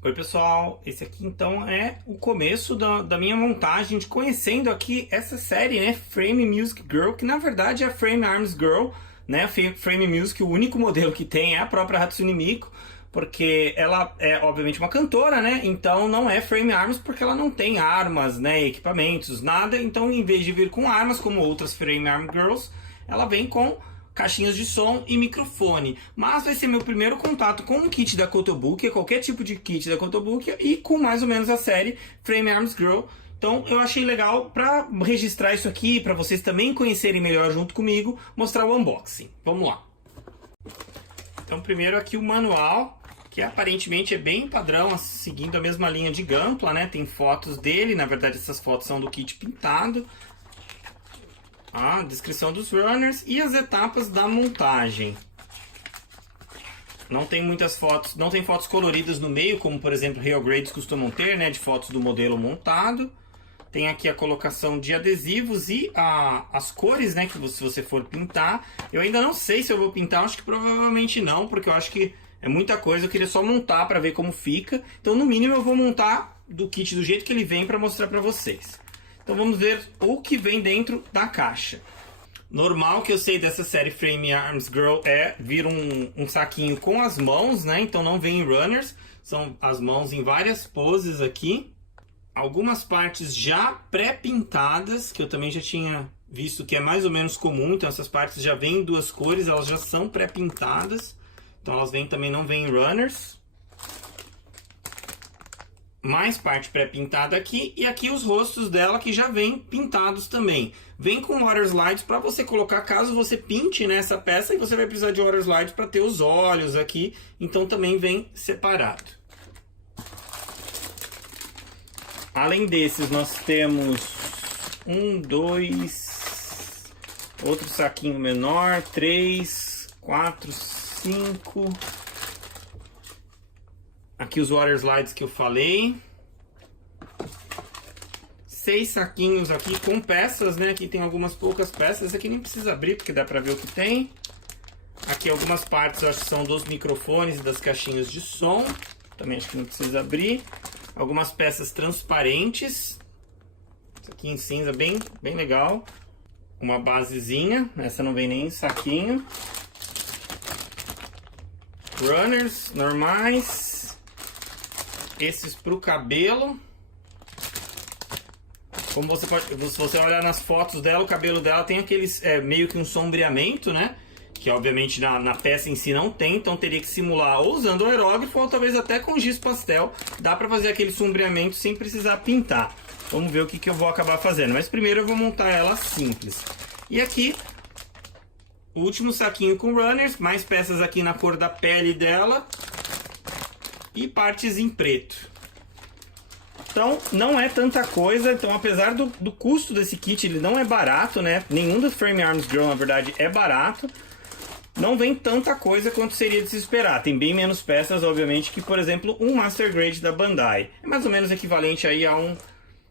Oi pessoal, esse aqui então é o começo da minha montagem de conhecendo aqui essa série, né, Frame Music Girl, que na verdade é a Frame Arms Girl, né, Frame Music, o único modelo que tem é a própria Hatsune Miku, porque ela é obviamente uma cantora, né, então não é Frame Arms porque ela não tem armas, né, equipamentos, nada, então em vez de vir com armas como outras Frame Arm Girls, ela vem com caixinhas de som e microfone. Mas vai ser meu primeiro contato com o kit da Kotobukiya, qualquer tipo de kit da Kotobukiya, e com mais ou menos a série Frame Arms Girl. Então eu achei legal para registrar isso aqui, para vocês também conhecerem melhor junto comigo, mostrar o unboxing. Vamos lá. Então primeiro aqui o manual, que aparentemente é bem padrão, seguindo a mesma linha de Gunpla, né? Tem fotos dele, na verdade essas fotos são do kit pintado. A descrição dos runners e as etapas da montagem. Não tem muitas fotos, não tem fotos coloridas no meio, como por exemplo Real Grades costumam ter, né, de fotos do modelo montado. Tem aqui a colocação de adesivos e as cores, né, que se você for pintar. Eu ainda não sei se eu vou pintar, acho que provavelmente não, porque eu acho que é muita coisa, eu queria só montar para ver como fica. Então no mínimo eu vou montar do kit do jeito que ele vem para mostrar para vocês. Então vamos ver o que vem dentro da caixa. Normal que eu sei dessa série Frame Arms Girl é vir um saquinho com as mãos, né? Então não vem em runners, são as mãos em várias poses aqui. Algumas partes já pré-pintadas, que eu também já tinha visto que é mais ou menos comum. Então essas partes já vêm em duas cores, elas já são pré-pintadas. Então elas vêm também, não vêm em runners. Mais parte pré-pintada aqui, e aqui os rostos dela que já vem pintados também. Vem com water slides para você colocar caso você pinte nessa peça, e você vai precisar de water slides para ter os olhos aqui, então também vem separado. Além desses, nós temos outro saquinho menor, 3, 4, 5... Aqui os water slides que eu falei. 6 saquinhos aqui com peças, né? Aqui tem algumas poucas peças. Aqui nem precisa abrir, porque dá pra ver o que tem. Aqui algumas partes, eu acho que são dos microfones e das caixinhas de som. Também acho que não precisa abrir. Algumas peças transparentes. Isso aqui em cinza, bem legal. Uma basezinha. Essa não vem nem em saquinho. Runners normais. Esses para o cabelo. Como você pode, se você olhar nas fotos dela, o cabelo dela tem aqueles meio que um sombreamento, né? Que obviamente na peça em si não tem, então teria que simular ou usando o aerógrafo ou talvez até com giz pastel. Dá para fazer aquele sombreamento sem precisar pintar. Vamos ver o que eu vou acabar fazendo. Mas primeiro eu vou montar ela simples. E aqui, o último saquinho com runners, mais peças aqui na cor da pele dela. E partes em preto. Então não é tanta coisa. Então apesar do custo desse kit, ele não é barato, né? Nenhum dos Frame Arms Girl na verdade é barato. Não vem tanta coisa quanto seria de se esperar. Tem bem menos peças, obviamente, que por exemplo um Master Grade da Bandai. É mais ou menos equivalente aí a um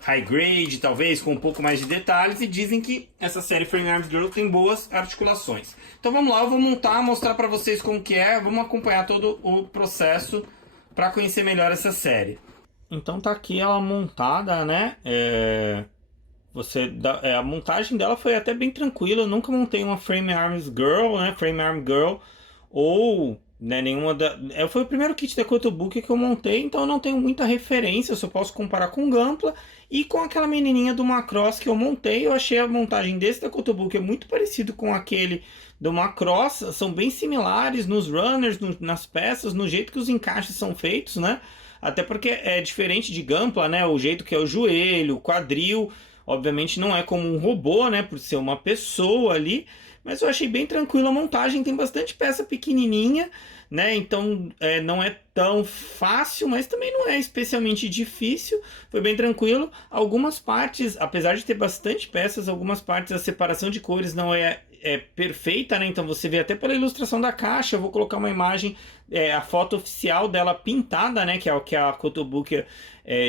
High Grade, talvez com um pouco mais de detalhes. E dizem que essa série Frame Arms Girl tem boas articulações. Então vamos lá, eu vou montar, mostrar para vocês como que é. Vamos acompanhar todo o processo para conhecer melhor essa série. Então tá aqui ela montada, né? A montagem dela foi até bem tranquila. Eu nunca montei uma Frame Arms Girl, né? Frame Arm Girl ou né, nenhuma foi o primeiro kit da Kotobukiya que eu montei, então eu não tenho muita referência. Eu só posso comparar com Gunpla e com aquela menininha do Macross que eu montei. Eu achei a montagem desse da Kotobukiya muito parecido com aquele do Macross. São bem similares nos runners, nas peças, no jeito que os encaixes são feitos, né? Até porque é diferente de Gunpla, né? O jeito que é o joelho, o quadril, obviamente não é como um robô, né? Por ser uma pessoa ali. Mas eu achei bem tranquila a montagem, tem bastante peça pequenininha, né? Então não é tão fácil, mas também não é especialmente difícil. Foi bem tranquilo. Algumas partes, apesar de ter bastante peças, algumas partes a separação de cores não é perfeita, né? Então você vê até pela ilustração da caixa. Eu vou colocar uma imagem, a foto oficial dela pintada, né? Que é o que a Kotobukiya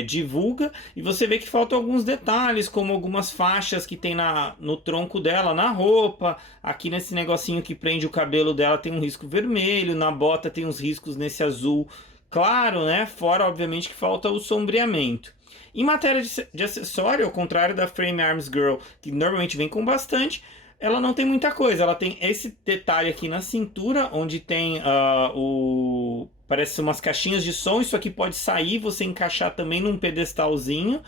divulga, e você vê que faltam alguns detalhes, como algumas faixas que tem no tronco dela, na roupa. Aqui nesse negocinho que prende o cabelo dela tem um risco vermelho, na bota tem uns riscos nesse azul claro, né? Fora, obviamente, que falta o sombreamento. Em matéria de acessório, ao contrário da Frame Arms Girl, que normalmente vem com bastante, ela não tem muita coisa. Ela tem esse detalhe aqui na cintura, onde tem parece umas caixinhas de som. Isso aqui pode sair, você encaixar também num pedestalzinho.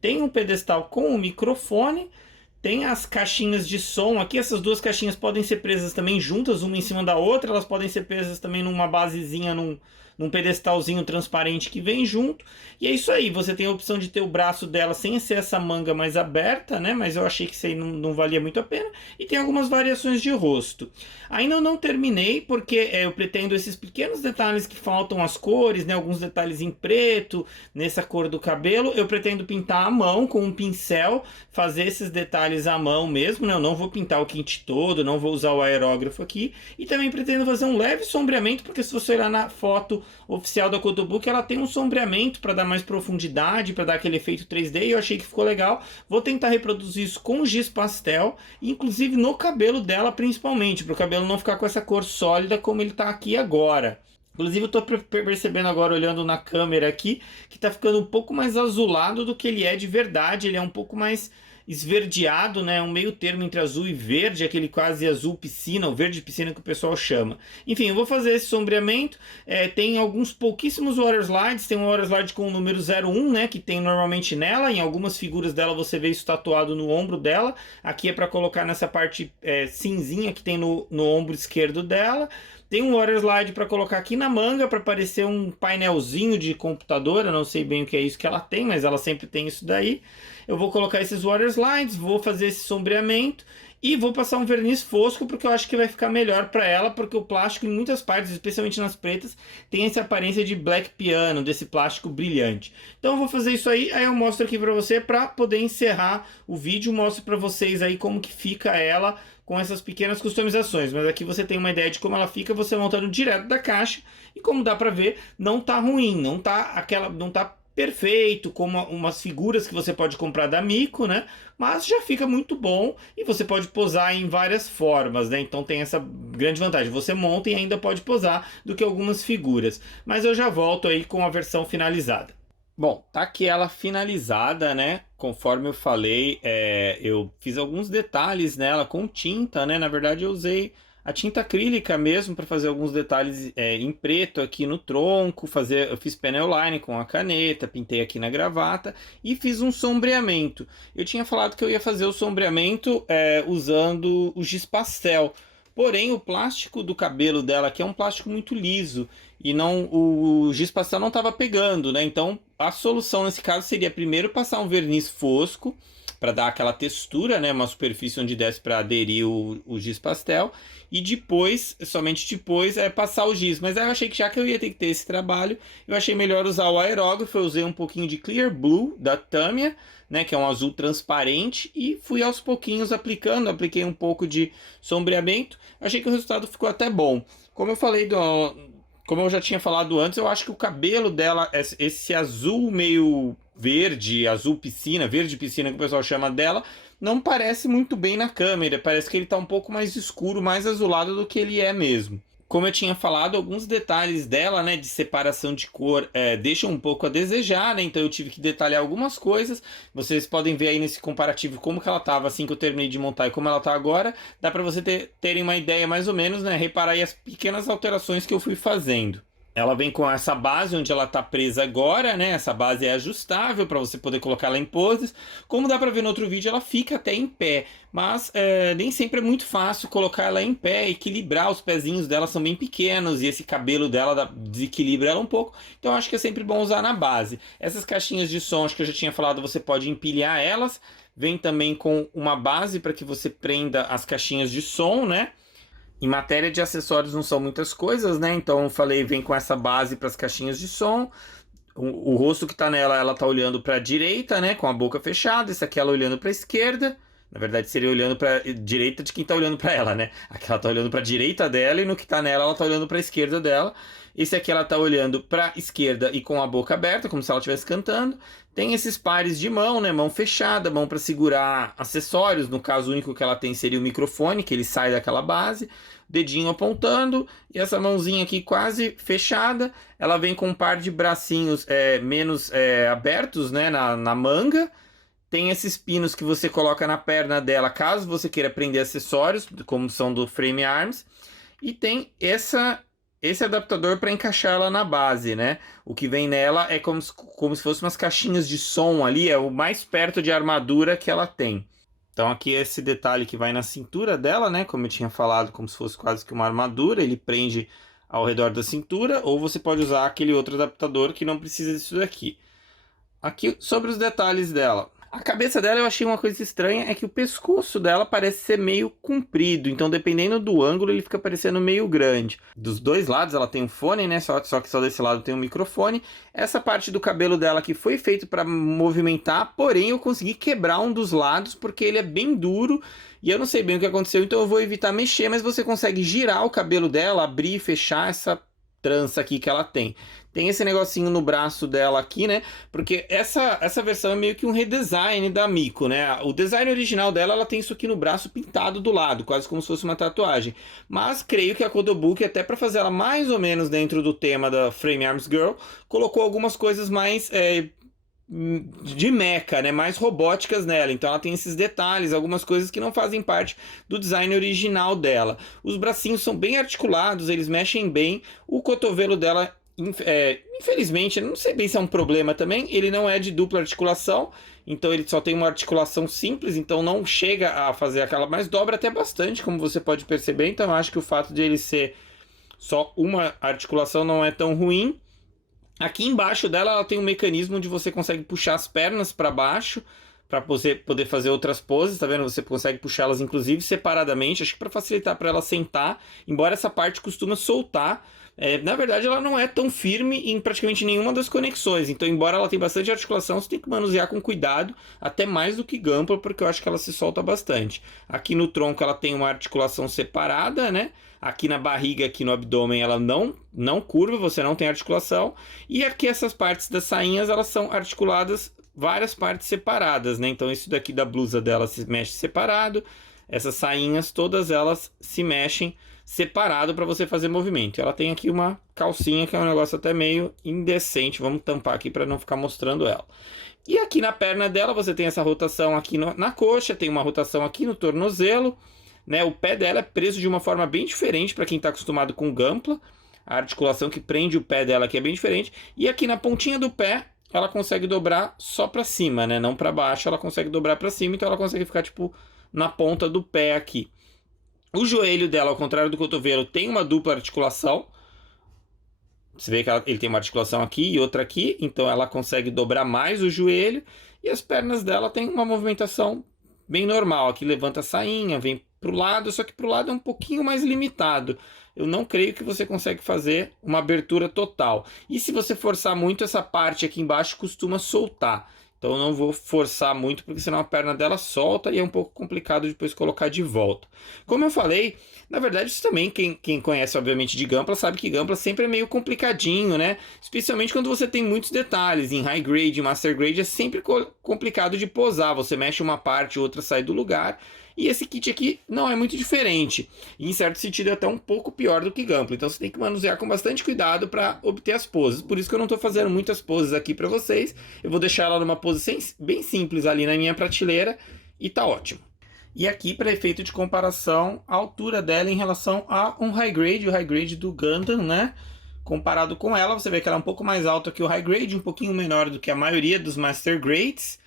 Tem um pedestal com o microfone. Tem as caixinhas de som aqui. Essas duas caixinhas podem ser presas também juntas, uma em cima da outra. Elas podem ser presas também numa basezinha, num pedestalzinho transparente que vem junto. E é isso aí, você tem a opção de ter o braço dela sem ser essa manga mais aberta, né? Mas eu achei que isso aí não valia muito a pena. E tem algumas variações de rosto. Ainda eu não terminei, porque eu pretendo esses pequenos detalhes que faltam, as cores, né? Alguns detalhes em preto, nessa cor do cabelo. Eu pretendo pintar à mão com um pincel, fazer esses detalhes à mão mesmo, né? Eu não vou pintar o kit todo, não vou usar o aerógrafo aqui. E também pretendo fazer um leve sombreamento, porque se você olhar na foto oficial da Kotobuki, ela tem um sombreamento para dar mais profundidade, para dar aquele efeito 3D, e eu achei que ficou legal. Vou tentar reproduzir isso com giz pastel, inclusive no cabelo dela principalmente, para o cabelo não ficar com essa cor sólida como ele está aqui agora. Inclusive eu estou percebendo agora, olhando na câmera aqui, que está ficando um pouco mais azulado do que ele é de verdade. Ele é um pouco mais esverdeado, né? Um meio termo entre azul e verde, aquele quase azul piscina, o verde piscina que o pessoal chama. Enfim, eu vou fazer esse sombreamento. Tem alguns pouquíssimos water slides. Tem um water slide com o número 01, né? Que tem normalmente nela. Em algumas figuras dela você vê isso tatuado no ombro dela. Aqui é para colocar nessa parte cinzinha que tem no ombro esquerdo dela. Tem um water slide para colocar aqui na manga, para parecer um painelzinho de computador. Eu não sei bem o que é isso que ela tem, mas ela sempre tem isso daí. Eu vou colocar esses water slides, vou fazer esse sombreamento e vou passar um verniz fosco, porque eu acho que vai ficar melhor para ela, porque o plástico em muitas partes, especialmente nas pretas, tem essa aparência de black piano, desse plástico brilhante. Então eu vou fazer isso aí eu mostro aqui para você, para poder encerrar o vídeo, mostro para vocês aí como que fica ela com essas pequenas customizações. Mas aqui você tem uma ideia de como ela fica, você montando direto da caixa, e como dá para ver, não tá ruim, não tá perfeito, como umas figuras que você pode comprar da Miko, né? Mas já fica muito bom e você pode posar em várias formas, né? Então tem essa grande vantagem. Você monta e ainda pode posar do que algumas figuras. Mas eu já volto aí com a versão finalizada. Bom, tá aqui ela finalizada, né? Conforme eu falei, eu fiz alguns detalhes nela com tinta, né? Na verdade eu usei a tinta acrílica mesmo para fazer alguns detalhes em preto aqui no tronco. Eu fiz panel line com a caneta, pintei aqui na gravata e fiz um sombreamento. Eu tinha falado que eu ia fazer o sombreamento usando o giz pastel. Porém, o plástico do cabelo dela aqui é um plástico muito liso e o giz pastel não estava pegando, né? Então, a solução nesse caso seria primeiro passar um verniz fosco para dar aquela textura, né? Uma superfície onde desse para aderir o giz pastel, e depois, somente depois, passar o giz. Mas aí eu achei que já que eu ia ter que ter esse trabalho, eu achei melhor usar o aerógrafo. Eu usei um pouquinho de Clear Blue da Tamiya, né, que é um azul transparente, e fui aos pouquinhos apliquei um pouco de sombreamento. Achei que o resultado ficou até bom. Como eu já tinha falado antes, eu acho que o cabelo dela, esse azul meio verde, azul piscina, verde piscina que o pessoal chama dela, não parece muito bem na câmera. Parece que ele está um pouco mais escuro, mais azulado do que ele é mesmo. Como eu tinha falado, alguns detalhes dela, né, de separação de cor, deixam um pouco a desejar, né? Então eu tive que detalhar algumas coisas. Vocês podem ver aí nesse comparativo como que ela estava assim que eu terminei de montar e como ela está agora. Dá para você terem uma ideia mais ou menos, né? Reparar aí as pequenas alterações que eu fui fazendo. Ela vem com essa base onde ela está presa agora, né? Essa base é ajustável para você poder colocar ela em poses. Como dá para ver no outro vídeo, ela fica até em pé. Mas nem sempre é muito fácil colocar ela em pé, equilibrar. Os pezinhos dela são bem pequenos e esse cabelo dela desequilibra ela um pouco. Então eu acho que é sempre bom usar na base. Essas caixinhas de som, acho que eu já tinha falado, você pode empilhar elas. Vem também com uma base para que você prenda as caixinhas de som, né? Em matéria de acessórios não são muitas coisas, né? Então eu falei, vem com essa base para as caixinhas de som. O rosto que tá nela, ela tá olhando para a direita, né? Com a boca fechada. Esse aqui ela olhando para a esquerda. Na verdade, seria olhando para direita de quem tá olhando para ela, né? Aqui ela tá olhando para direita dela e no que tá nela, ela tá olhando para esquerda dela. Esse aqui ela tá olhando para esquerda e com a boca aberta, como se ela estivesse cantando. Tem esses pares de mão, né? Mão fechada, mão para segurar acessórios. No caso, o único que ela tem seria o microfone, que ele sai daquela base. Dedinho apontando e essa mãozinha aqui quase fechada. Ela vem com um par de bracinhos menos abertos, né? Na manga. Tem esses pinos que você coloca na perna dela, caso você queira prender acessórios, como são do Frame Arms. E tem esse adaptador para encaixar ela na base, né? O que vem nela é como se fosse umas caixinhas de som ali, é o mais perto de armadura que ela tem. Então aqui é esse detalhe que vai na cintura dela, né? Como eu tinha falado, como se fosse quase que uma armadura, ele prende ao redor da cintura, ou você pode usar aquele outro adaptador que não precisa disso daqui. Aqui sobre os detalhes dela. A cabeça dela eu achei uma coisa estranha, é que o pescoço dela parece ser meio comprido, então dependendo do ângulo ele fica parecendo meio grande. Dos dois lados ela tem um fone, né? Só que só desse lado tem um microfone. Essa parte do cabelo dela que foi feito para movimentar, porém eu consegui quebrar um dos lados porque ele é bem duro e eu não sei bem o que aconteceu, então eu vou evitar mexer, mas você consegue girar o cabelo dela, abrir e fechar essa trança aqui que ela tem. Tem esse negocinho no braço dela aqui, né? Porque essa versão é meio que um redesign da Miko, né? O design original dela, ela tem isso aqui no braço pintado do lado, quase como se fosse uma tatuagem. Mas creio que a Kotobuki, até para fazer ela mais ou menos dentro do tema da Frame Arms Girl, colocou algumas coisas mais de mecha, né? Mais robóticas nela. Então ela tem esses detalhes, algumas coisas que não fazem parte do design original dela. Os bracinhos são bem articulados, eles mexem bem. O cotovelo dela, infelizmente, não sei bem se é um problema também, ele não é de dupla articulação, então ele só tem uma articulação simples, então não chega a fazer aquela, mas dobra até bastante, como você pode perceber. Então eu acho que o fato de ele ser só uma articulação não é tão ruim. Aqui embaixo dela ela tem um mecanismo onde você consegue puxar as pernas para baixo para você poder fazer outras poses, tá vendo? Você consegue puxá-las inclusive separadamente, acho que para facilitar para ela sentar, embora essa parte costuma soltar. Na verdade ela não é tão firme em praticamente nenhuma das conexões, então embora ela tenha bastante articulação, você tem que manusear com cuidado, até mais do que Gunpla, porque eu acho que ela se solta bastante. Aqui no tronco ela tem uma articulação separada, né? Aqui na barriga, aqui no abdômen, ela não curva, você não tem articulação. E aqui essas partes das sainhas, elas são articuladas, várias partes separadas, né? Então isso daqui da blusa dela se mexe separado. Essas sainhas, todas elas se mexem separado para você fazer movimento. Ela tem aqui uma calcinha que é um negócio até meio indecente. Vamos tampar aqui para não ficar mostrando ela. E aqui na perna dela você tem essa rotação aqui na coxa, tem uma rotação aqui no tornozelo, né? O pé dela é preso de uma forma bem diferente para quem está acostumado com Gunpla. A articulação que prende o pé dela aqui é bem diferente. E aqui na pontinha do pé ela consegue dobrar só para cima, né? Não para baixo, ela consegue dobrar para cima, então ela consegue ficar tipo na ponta do pé aqui. O joelho dela, ao contrário do cotovelo, tem uma dupla articulação. Você vê que ele tem uma articulação aqui e outra aqui, então ela consegue dobrar mais o joelho. E as pernas dela tem uma movimentação bem normal. Aqui levanta a sainha, vem para o lado, só que para o lado é um pouquinho mais limitado. Eu não creio que você consegue fazer uma abertura total. E se você forçar muito, essa parte aqui embaixo costuma soltar. Então eu não vou forçar muito, porque senão a perna dela solta e é um pouco complicado depois colocar de volta. Como eu falei, na verdade isso também, quem conhece obviamente de Gunpla, sabe que Gunpla sempre é meio complicadinho, né? Especialmente quando você tem muitos detalhes. Em High Grade e Master Grade é sempre complicado de posar. Você mexe uma parte, outra sai do lugar. E esse kit aqui não é muito diferente. E em certo sentido é até um pouco pior do que Gunpla. Então você tem que manusear com bastante cuidado para obter as poses. Por isso que eu não estou fazendo muitas poses aqui para vocês. Eu vou deixar ela numa pose bem simples ali na minha prateleira e tá ótimo. E aqui, para efeito de comparação, a altura dela em relação a um High Grade, o High Grade do Gundam, né? Comparado com ela, você vê que ela é um pouco mais alta que o High Grade, um pouquinho menor do que a maioria dos Master Grades.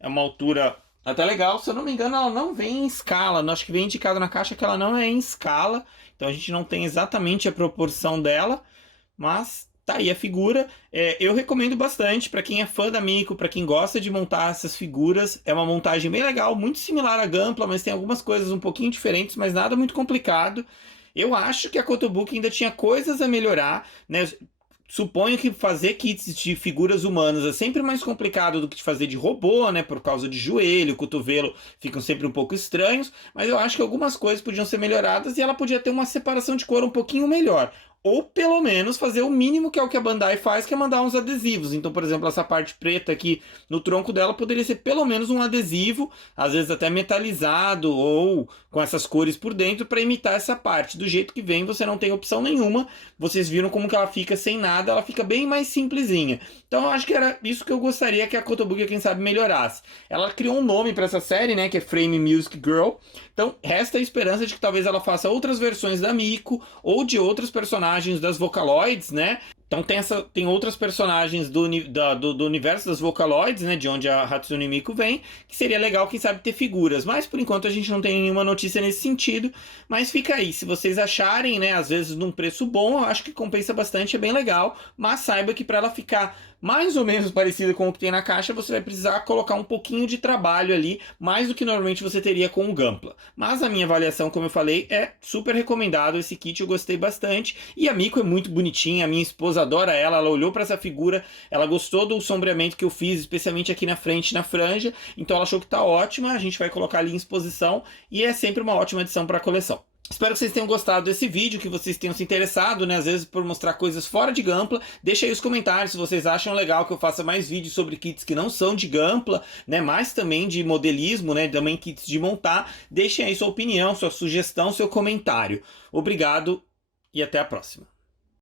É uma altura até legal, se eu não me engano ela não vem em escala, acho que vem indicado na caixa que ela não é em escala, então a gente não tem exatamente a proporção dela, mas tá aí a figura. Eu recomendo bastante para quem é fã da Miko, para quem gosta de montar essas figuras, é uma montagem bem legal, muito similar à Gunpla, mas tem algumas coisas um pouquinho diferentes, mas nada muito complicado. Eu acho que a Kotobuki ainda tinha coisas a melhorar, né? suponho que fazer kits de figuras humanas é sempre mais complicado do que de fazer de robô, né? Por causa de joelho, cotovelo, ficam sempre um pouco estranhos, mas eu acho que algumas coisas podiam ser melhoradas e ela podia ter uma separação de cor um pouquinho melhor. Ou pelo menos fazer o mínimo que é o que a Bandai faz, que é mandar uns adesivos. Então, por exemplo, essa parte preta aqui no tronco dela poderia ser pelo menos um adesivo, às vezes até metalizado ou com essas cores por dentro para imitar essa parte. Do jeito que vem, você não tem opção nenhuma. Vocês viram como que ela fica sem nada, ela fica bem mais simplesinha. Então, eu acho que era isso que eu gostaria que a Kotobukiya, quem sabe, melhorasse. Ela criou um nome para essa série, né, que é Frame Music Girl. Então, resta a esperança de que talvez ela faça outras versões da Miko ou de outros personagens das Vocaloids, né? Então tem outras personagens do universo das Vocaloids, né? De onde a Hatsune Miku vem, que seria legal, quem sabe, ter figuras. Mas por enquanto a gente não tem nenhuma notícia nesse sentido. Mas fica aí, se vocês acharem, né? Às vezes num preço bom, eu acho que compensa bastante, é bem legal. Mas saiba que para ela ficar mais ou menos parecida com o que tem na caixa, você vai precisar colocar um pouquinho de trabalho ali, mais do que normalmente você teria com o Gunpla. Mas a minha avaliação, como eu falei, é super recomendado esse kit, eu gostei bastante. E a Miko é muito bonitinha, a minha esposa adora ela olhou para essa figura, ela gostou do sombreamento que eu fiz, especialmente aqui na frente, na franja, então ela achou que tá ótima, a gente vai colocar ali em exposição e é sempre uma ótima adição para a coleção. Espero que vocês tenham gostado desse vídeo, que vocês tenham se interessado, né, às vezes por mostrar coisas fora de Gunpla. Deixa aí os comentários se vocês acham legal que eu faça mais vídeos sobre kits que não são de Gunpla, né, mas também de modelismo, né, também kits de montar. Deixem aí sua opinião, sua sugestão, seu comentário. Obrigado e até a próxima.